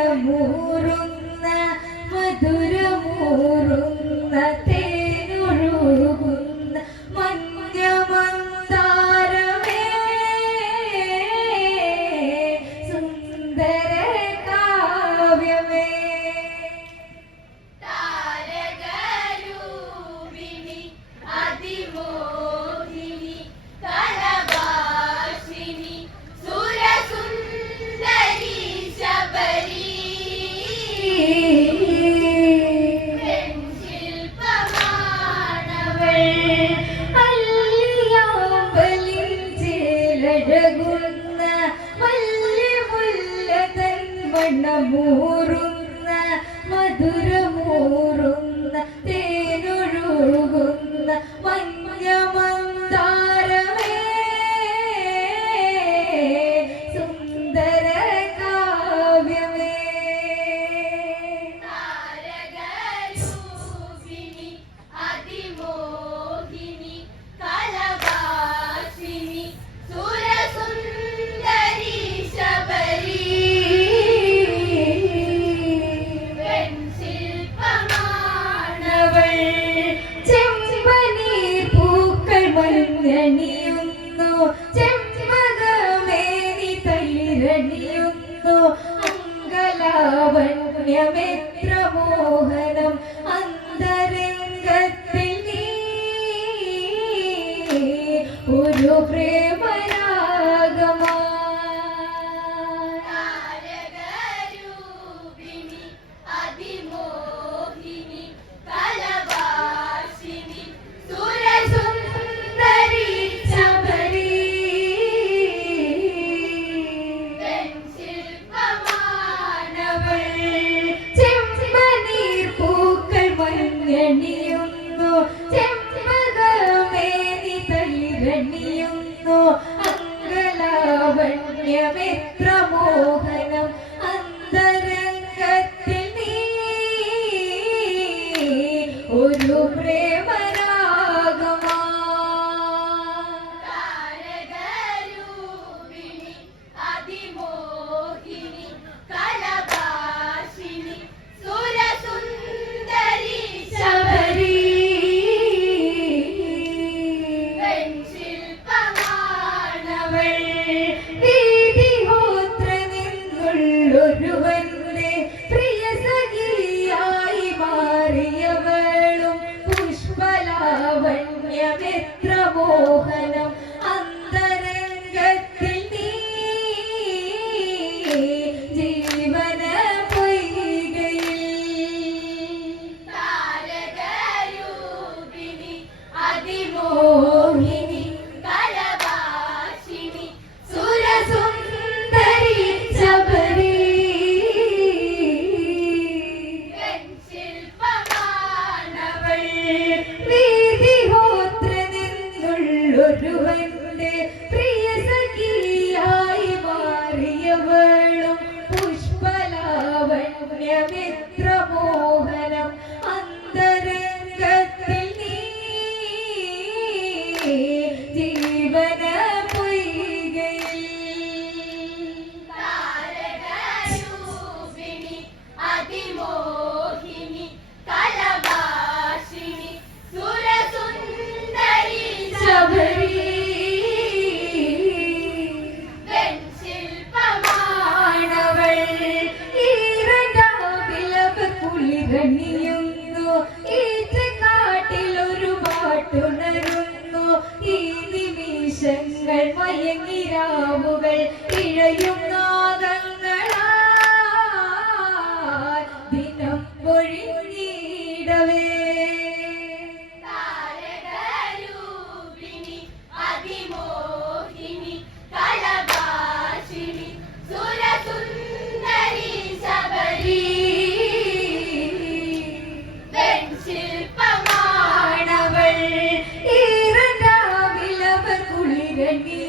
മധുരമൂറുന്ന മധുരമൂറുന്ന മധുരമൂറുന്ന മധുരമൂറുന്ന തേനൊഴുകുന്ന മഞ്ഞമ അങ്കലാവണ്യമെത്ര മോഹനം അന്ന് നിത്യമിത്ര മയങ്ങിരാവുകൾ ഇഴയും que en mí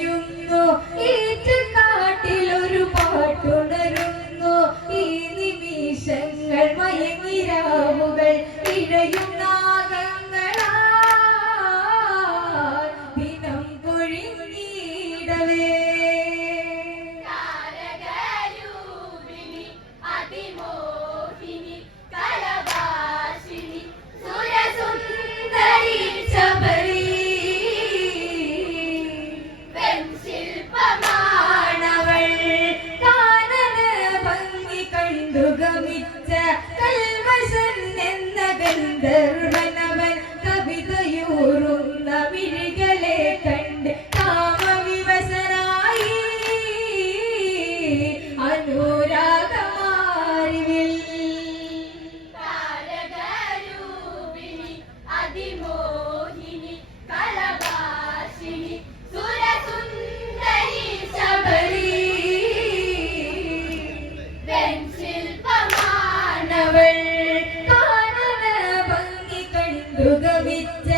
ദുർഗമിച്ച കൽവശൻ എന്ന ഗന്ധർവ ദ്രുതമിച്ച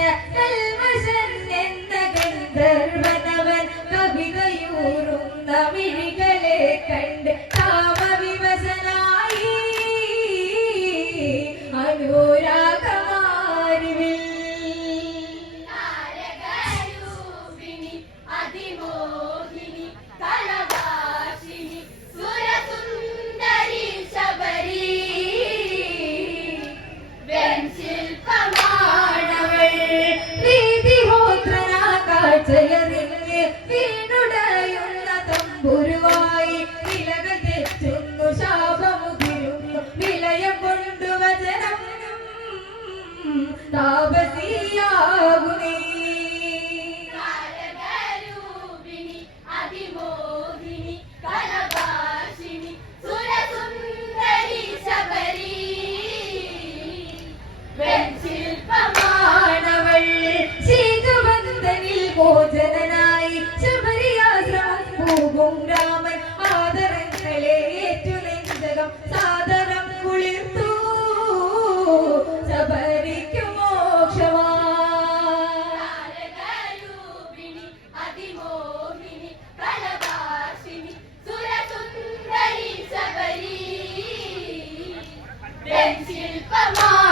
吃饭啦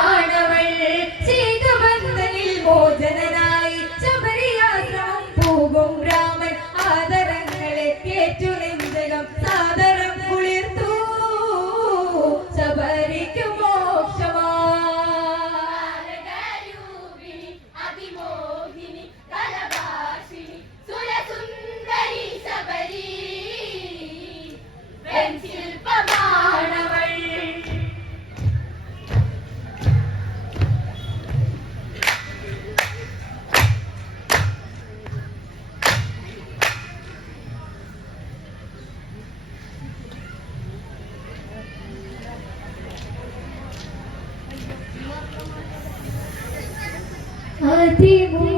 ti